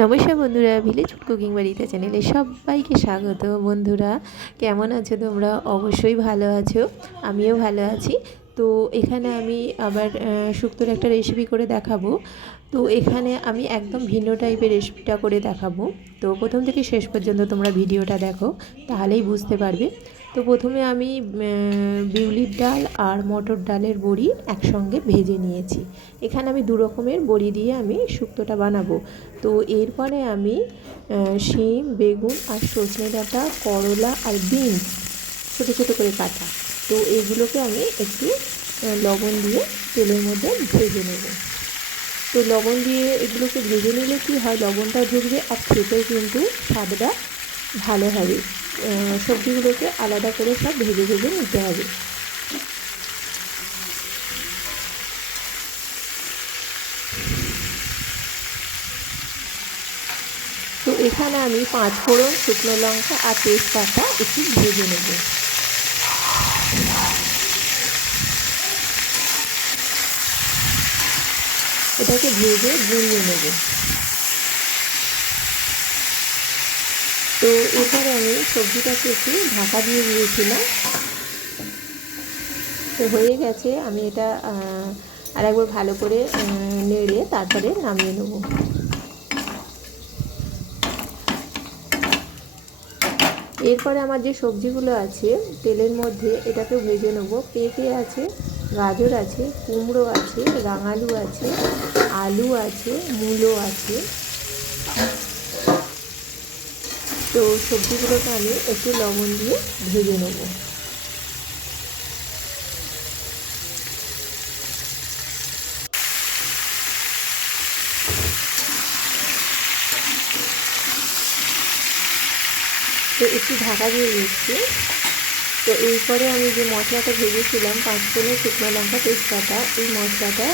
নমস্কার বন্ধুরা village cooking বাড়িতে চ্যানেলে সবাইকে স্বাগত। বন্ধুরা, কেমন আছো তোমরা? অবশ্যই ভালো আছো, আমিও ভালো আছি। তো এখানে আমি আবার শুক্তোর একটা রেসিপি করে দেখাবো। তো এখানে আমি একদম ভিন্ন টাইপের রেসিপিটা করে দেখাবো। তো প্রথম থেকে শেষ পর্যন্ত তোমরা ভিডিওটা দেখো, তাহলেই বুঝতে পারবে। তো প্রথমে আমি বিউলির ডাল আর মটর ডালের বড়ি একসঙ্গে ভেজে নিয়েছি। এখানে আমি দু রকমের বড়ি দিয়ে আমি শুক্তোটা বানাবো। তো এরপরে আমি শিম, বেগুন আর সজনে ডাঁটা, করলা আর বিনস ছোটো ছোটো করে কাটা। তো এগুলোকে আমি একটু লবণ দিয়ে তেলের মধ্যে ভেজে নেব। তো লবণ দিয়ে এগুলোকে ভেজে নিলে কী হয়? লবণটা ঢুকবে আর খেতেও কিন্তু স্বাদটা ভালো হবে। সবজিগুলোকে আলাদা করে সব ভেজে ভেজে নিতে হবে। তো এখানে আমি পাঁচ ফোড়ন, শুকনো লঙ্কা আর তেজপাতা একটু ভেজে নেব। এটাকে ভেজে গুঁড়িয়ে নেব। তো এরপরে আমি সবজিটাকে একটু ঢাকা দিয়ে দিয়েছিলাম। তো হয়ে গেছে, আমি এটা আর একবার ভালো করে নেড়ে তারপরে নামিয়ে নেব। এরপরে আমার যে সবজিগুলো আছে, তেলের মধ্যে এটাকে ভেজে নেব। পেঁপে আছে, গাজর আছে, কুমড়ো আছে, রাঙালু আছে, আলু আছে, মূলো আছে। তো সবজিগুলোকে আমি একটু লবণ দিয়ে ভেজে নেব। তো একটু ঢাকা দিয়ে দিচ্ছি। তো এরপরে আমি যে মশলাটা ভেজেছিলাম পাঁচফোড়ন শুকনো লঙ্কা তেজপাতা, এই মশলাটা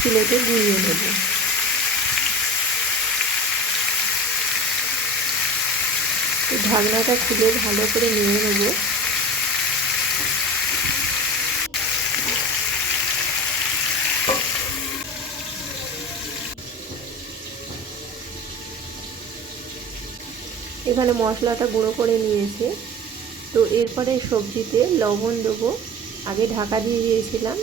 শিলেতে গুঁড়িয়ে নেব। ঢাকনাটা খুলে ভালো করে নিয়ে নেব। এখানে মশলাটা গুঁড়ো করে নিয়েছে। তো এরপরে সবজিতে লবণ দেবো। আগে ঢাকা দিয়ে দিয়েছিলাম।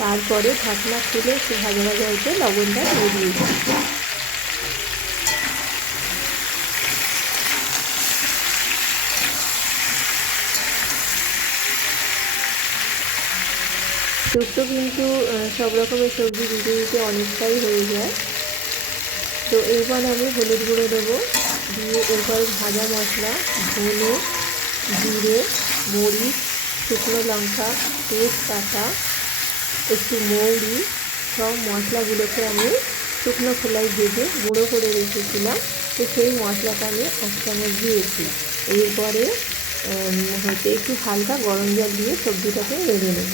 তারপরে ঢাকনা খুলে একটু ভাজা ভাজা হতে লবণটা দিয়ে দিয়েছি। শুক্তো কিন্তু সব রকমের সবজি দিতে দিতে অনেকটাই হয়ে যায়। তো এরপর আমি হলুদ গুঁড়ো দেবো। দিয়ে এরপর ভাজা মশলা, ধনে, জিরে, মরিচ, শুকনো লঙ্কা, তেজপাতা, একটু মৌরি, সব মশলাগুলোকে আমি শুকনো খোলায় ভেজে গুঁড়ো করে রেখেছিলাম। তো সেই মশলাটা আমি এক চামচ দিয়েছি। এরপরে হচ্ছে একটু হালকা গরম জল দিয়ে সবজিটাকে নেড়ে নেব।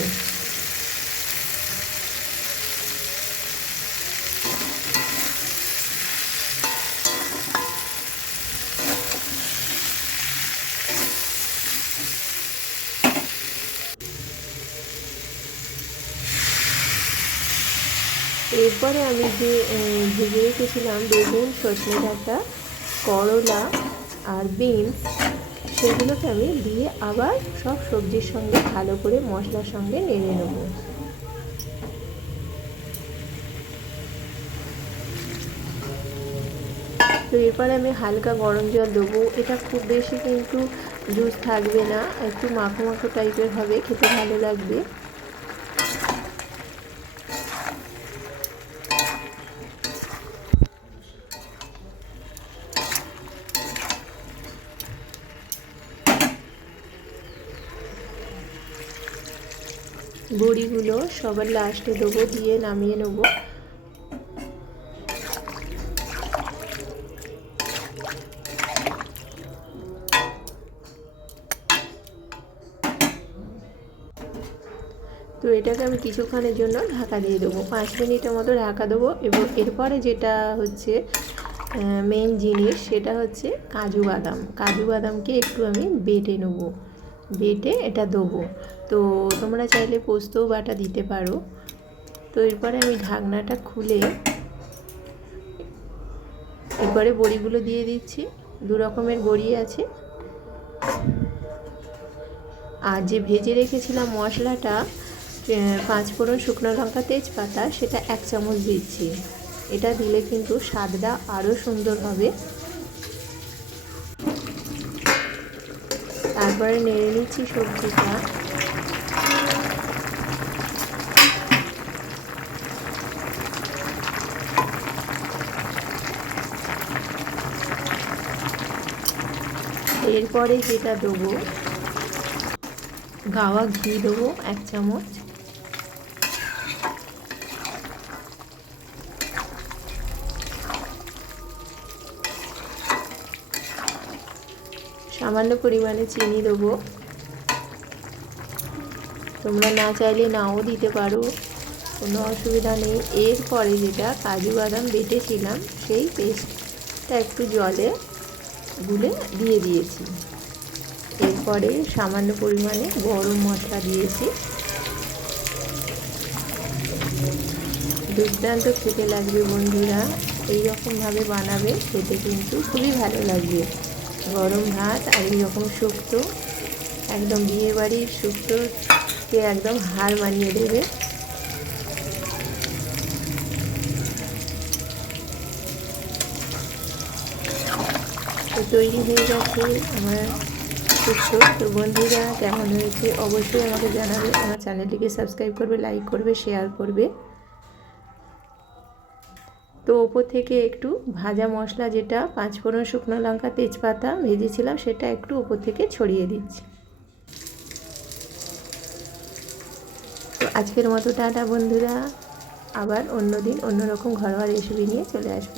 এরপরে আমি যে ভেজে রেখেছিলাম বেগুন, সজনে ডাঁটা, করলা আর বিনস, সেগুলোকে আমি দিয়ে আবার সব সবজির সঙ্গে ভালো করে মশলার সঙ্গে নেড়ে নেব। তো এরপরে আমি হালকা গরম জল দেবো। এটা খুব বেশি কিন্তু জুস থাকবে না, একটু মাখো মাখো টাইপের হবে, খেতে ভালো লাগবে। বড়িগুলো সবার লাস্টে দেবো, দিয়ে নামিয়ে নেব। তো এটাকে আমি কিছুক্ষণের জন্য ঢাকা দিয়ে দেবো। পাঁচ মিনিটের মতো ঢাকা দেবো এবং এরপরে যেটা হচ্ছে মেন জিনিস সেটা হচ্ছে কাজু বাদাম। কাজু বাদামকে একটু আমি বেটে নেব। বেটে এটা দেবো। তো তোমরা চাইলে পোস্তও বাটা দিতে পারো। তো এরপরে আমি ঢাকনাটা খুলে এরপরে বড়িগুলো দিয়ে দিচ্ছি। দু রকমের বড়ি আছে। আর যে ভেজে রেখেছিলাম মশলাটা পাঁচ ফোড়ন শুকনো লঙ্কা তেজপাতা, সেটা এক চামচ দিচ্ছি। এটা দিলে কিন্তু স্বাদটা আরও সুন্দর হবে। তারপরে নেড়ে নিচ্ছি সবজিটা। এরপরে যেটা দেবো। গাওয়া ঘি দেবো এক চামচ। সামান্য পরিমাণে চিনি দেবো। তোমরা না চাইলে নাও দিতে পারো, কোনো অসুবিধা নেই। এরপরে যেটা কাজু বাদাম বেটেছিলাম, সেই পেস্টটা একটু জলে গুলে দিয়ে দিয়েছি। এরপরে সামান্য পরিমাণে গরম মশলা দিয়েছি। দুর্দান্ত খেতে লাগবে বন্ধুরা। এই রকমভাবে বানাবে, খেতে কিন্তু খুবই ভালো লাগবে। গরম ভাত আর এইরকম শুক্তো, একদম বিয়েবাড়ির শুক্তোকে একদম হার মানিয়ে দেবে। তৈরি হয়ে গেছে আমার শুক্তো তো বন্ধুরা, কেমন হয়েছে অবশ্যই আমাকে জানাবে। আমার চ্যানেলটিকে সাবস্ক্রাইব করবে, লাইক করবে, শেয়ার করবে। তো ওপর থেকে একটু ভাজা মশলা যেটা পাঁচ ফোড়ন শুকনো লঙ্কা, তেজপাতা ভেজেছিলাম, সেটা একটু ওপর থেকে ছড়িয়ে দিচ্ছি। তো আজকের মতো টাটা বন্ধুরা। আবার অন্য দিন অন্যরকম ঘরোয়া রেসিপি নিয়ে চলে আসব।